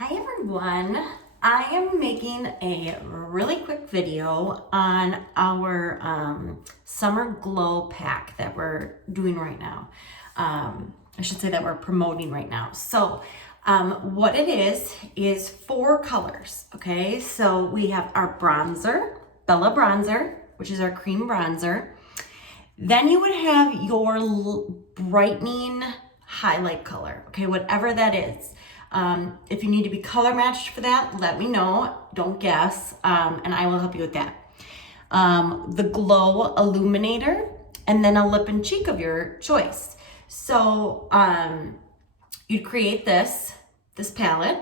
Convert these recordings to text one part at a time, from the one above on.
Hi everyone, I am making a really quick video on our summer glow pack that we're doing right now. I should say that we're promoting right now. So what it is 4 colors, okay? So we have our bronzer, Bella Bronzer, which is our cream bronzer. Then you would have your brightening highlight color, okay, whatever that is. If you need to be color matched for that, let me know. Don't guess, and I will help you with that. The glow illuminator, and then a lip and cheek of your choice. So you'd create this palette.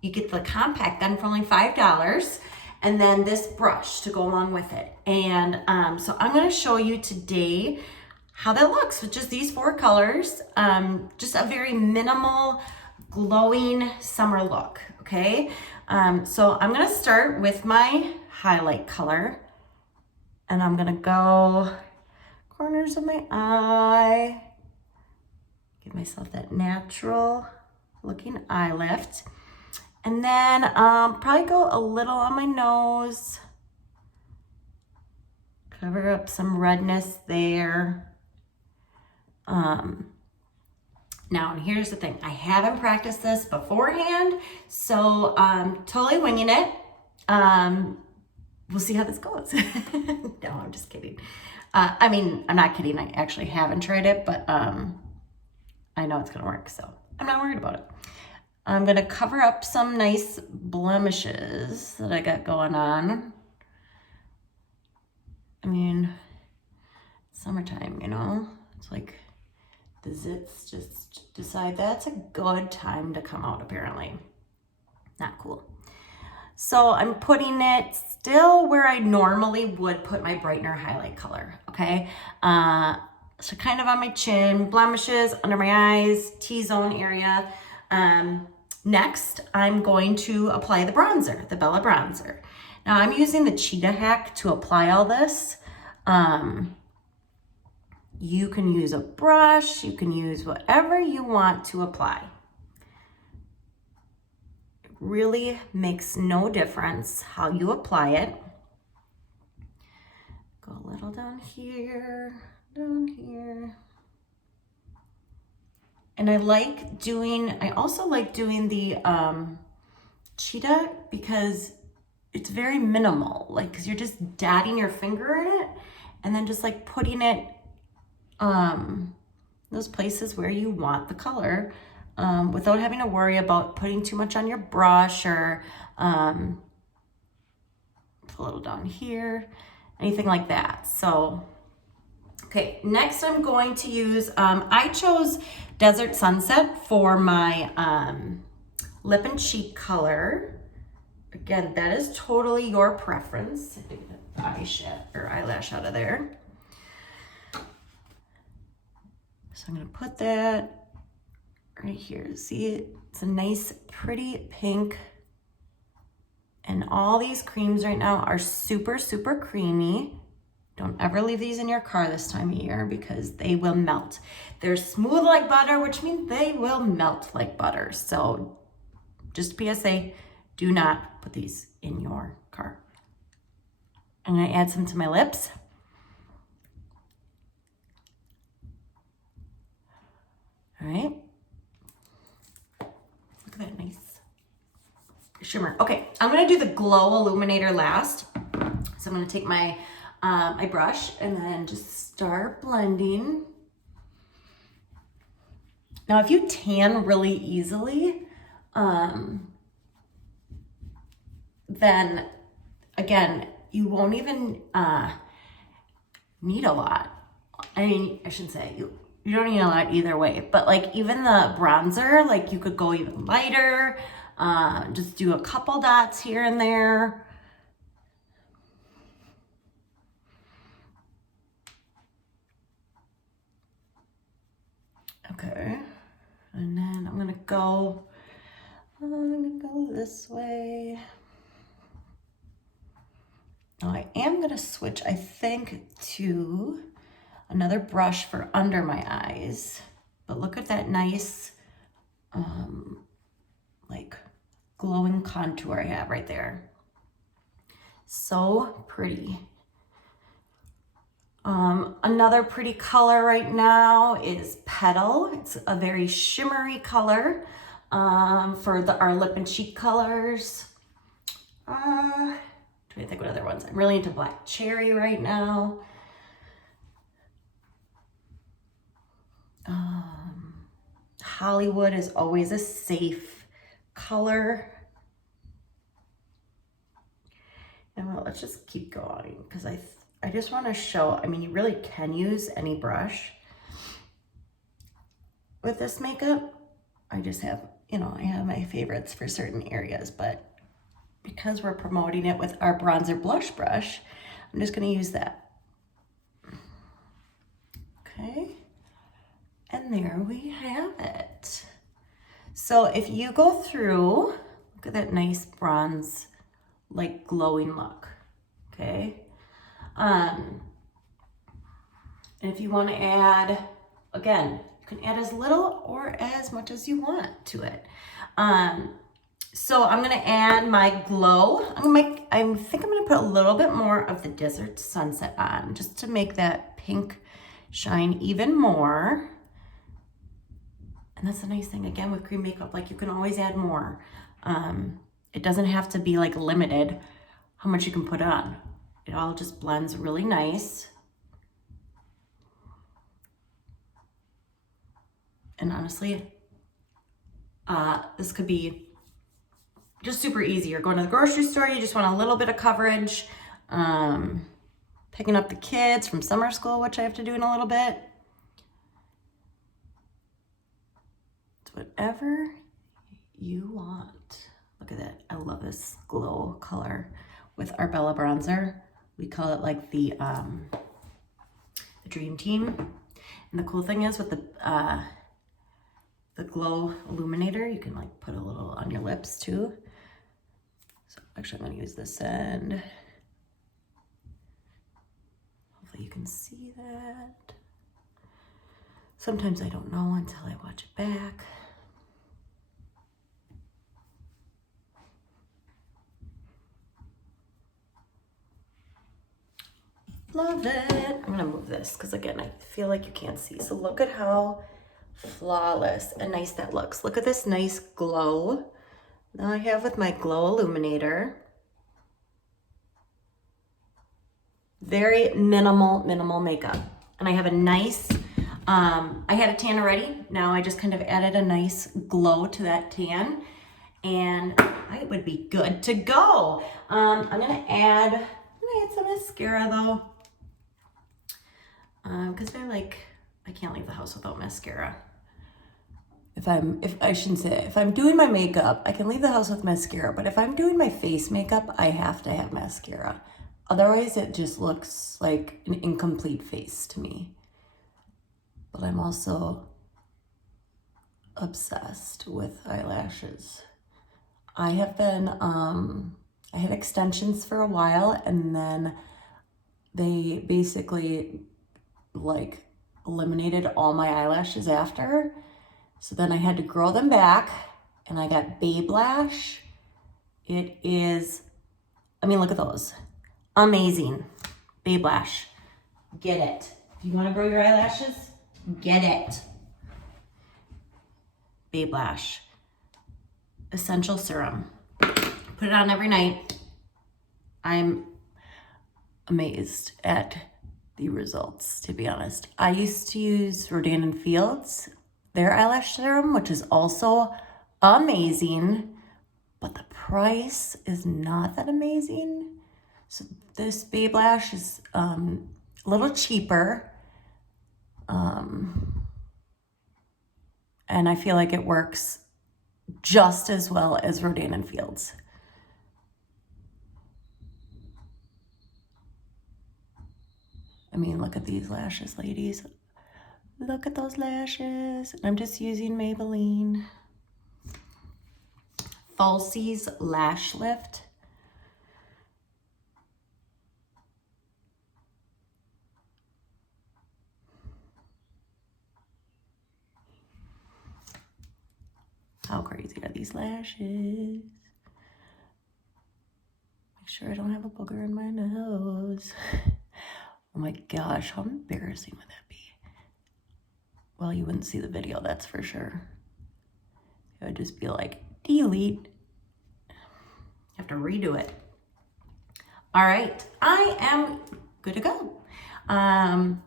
You get the compact then for only $5, and then this brush to go along with it. And so I'm going to show you today how that looks with just these 4 colors. Just a very minimal glowing summer look, okay? So I'm gonna start with my highlight color, and I'm gonna go corners of my eye, give myself that natural looking eye lift, and then probably go a little on my nose, cover up some redness there. Now, and here's the thing, I haven't practiced this beforehand, so totally winging it. We'll see how this goes. No, I'm just kidding. I mean, I'm not kidding, I actually haven't tried it, but I know it's gonna work, so I'm not worried about it. I'm gonna cover up some nice blemishes that I got going on. I mean, summertime, you know? It's like the zits just decide that's a good time to come out, apparently. Not cool. So I'm putting it still where I normally would put my brightener highlight color, okay? So kind of on my chin, blemishes, under my eyes, T-zone area. Next, I'm going to apply the bronzer, the Bella Bronzer. Now I'm using the Cheetah Hack to apply all this. You can use a brush, you can use whatever you want to apply. It really makes no difference how you apply it. Go a little down here. And I also like doing the Cheetah because it's very minimal, like, cause you're just dabbing your finger in it and then just like putting it those places where you want the color without having to worry about putting too much on your brush or put a little down here, anything like that. So, okay, next I'm going to use, I chose Desert Sunset for my lip and cheek color. Again, that is totally your preference. I think the eyelash out of there. So I'm gonna put that right here. See, it's a nice, pretty pink. And all these creams right now are super, super creamy. Don't ever leave these in your car this time of year because they will melt. They're smooth like butter, which means they will melt like butter. So just PSA, do not put these in your car. I'm gonna add some to my lips. All right, look at that nice shimmer. Okay, I'm gonna do the glow illuminator last. So I'm gonna take my my brush and then just start blending. Now, if you tan really easily, then again, you won't even need a lot. I mean, I shouldn't say you don't need a lot either way, but like even the bronzer, like you could go even lighter, just do a couple dots here and there. Okay, and then I'm gonna go this way. Now I am gonna switch, I think, to another brush for under my eyes, but look at that nice, like glowing contour I have right there. So pretty. Another pretty color right now is Petal. It's a very shimmery color for our lip and cheek colors. Trying to think what other ones. I'm really into Black Cherry right now. Hollywood is always a safe color. And well, let's just keep going because I just want to show, I mean, you really can use any brush with this makeup. I just have, you know, I have my favorites for certain areas, but because we're promoting it with our bronzer blush brush, I'm just going to use that. Okay. And there we have it. So if you go through, look at that nice bronze, like glowing look. Okay. And if you want to add, again, you can add as little or as much as you want to it. So I'm gonna add my glow. I think I'm gonna put a little bit more of the Desert Sunset on just to make that pink shine even more. And that's the nice thing, again, with cream makeup, like you can always add more. It doesn't have to be like limited how much you can put on. It all just blends really nice. And honestly, this could be just super easy. You're going to the grocery store, you just want a little bit of coverage. Picking up the kids from summer school, which I have to do in a little bit. It's whatever you want. Look at that. I love this glow color with our Bella bronzer. We call it like the Dream Team. And the cool thing is with the glow illuminator, you can like put a little on your lips too. So actually I'm gonna use this end. Hopefully you can see that. Sometimes I don't know until I watch it back. Love it. I'm gonna move this because again, I feel like you can't see. So look at how flawless and nice that looks. Look at this nice glow. Now I have with my glow illuminator. Very minimal makeup. And I have a nice, I had a tan already. Now I just kind of added a nice glow to that tan and I would be good to go. I'm gonna add some mascara though. Because I can't leave the house without mascara. If I'm doing my makeup, I can leave the house with mascara, but if I'm doing my face makeup, I have to have mascara. Otherwise, it just looks like an incomplete face to me. But I'm also obsessed with eyelashes. I have been, I had extensions for a while, and then they basically like eliminated all my eyelashes after. So then I had to grow them back and I got Babe Lash. It is, I mean, look at those. Amazing. Babe Lash. Get it. If you want to grow your eyelashes, get it. Babe Lash. Essential serum. Put it on every night. I'm amazed at the results, to be honest. I used to use Rodan & Fields, their eyelash serum, which is also amazing, but the price is not that amazing. So this Babe Lash is a little cheaper, and I feel like it works just as well as Rodan & Fields. I mean, look at these lashes, ladies. Look at those lashes. I'm just using Maybelline Falsies Lash Lift. How crazy are these lashes? sure I don't have a booger in my nose. Oh my gosh, how embarrassing would that be? Well, you wouldn't see the video, that's for sure. It would just be like, delete. Have to redo it. All right, I am good to go. Again,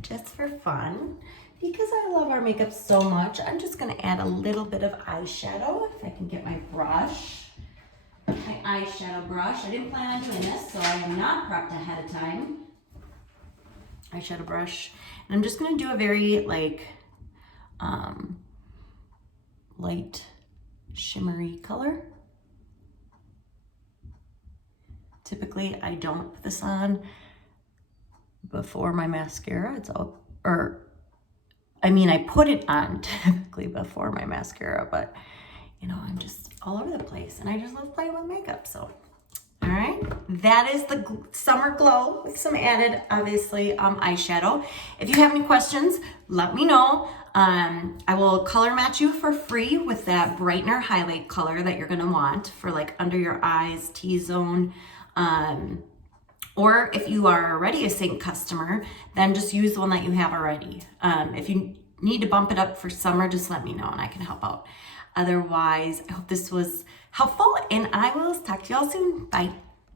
just for fun, because I love our makeup so much, I'm just gonna add a little bit of eyeshadow. If I can get my brush, my eyeshadow brush. I didn't plan on doing this, so I am not prepped ahead of time. Eyeshadow brush, and I'm just gonna do a very like light shimmery color. Typically, I don't put this on before my mascara. It's all, or I mean, I put it on typically before my mascara, but you know, I'm just all over the place, and I just love playing with makeup. So, all right, that is the summer glow with some added, obviously, eyeshadow. If you have any questions, let me know. I will color match you for free with that brightener highlight color that you're gonna want for like under your eyes, T-zone. Or if you are already a SEINT customer, then just use the one that you have already. If you need to bump it up for summer, just let me know and I can help out. Otherwise, I hope this was helpful, and I will talk to y'all soon. Bye.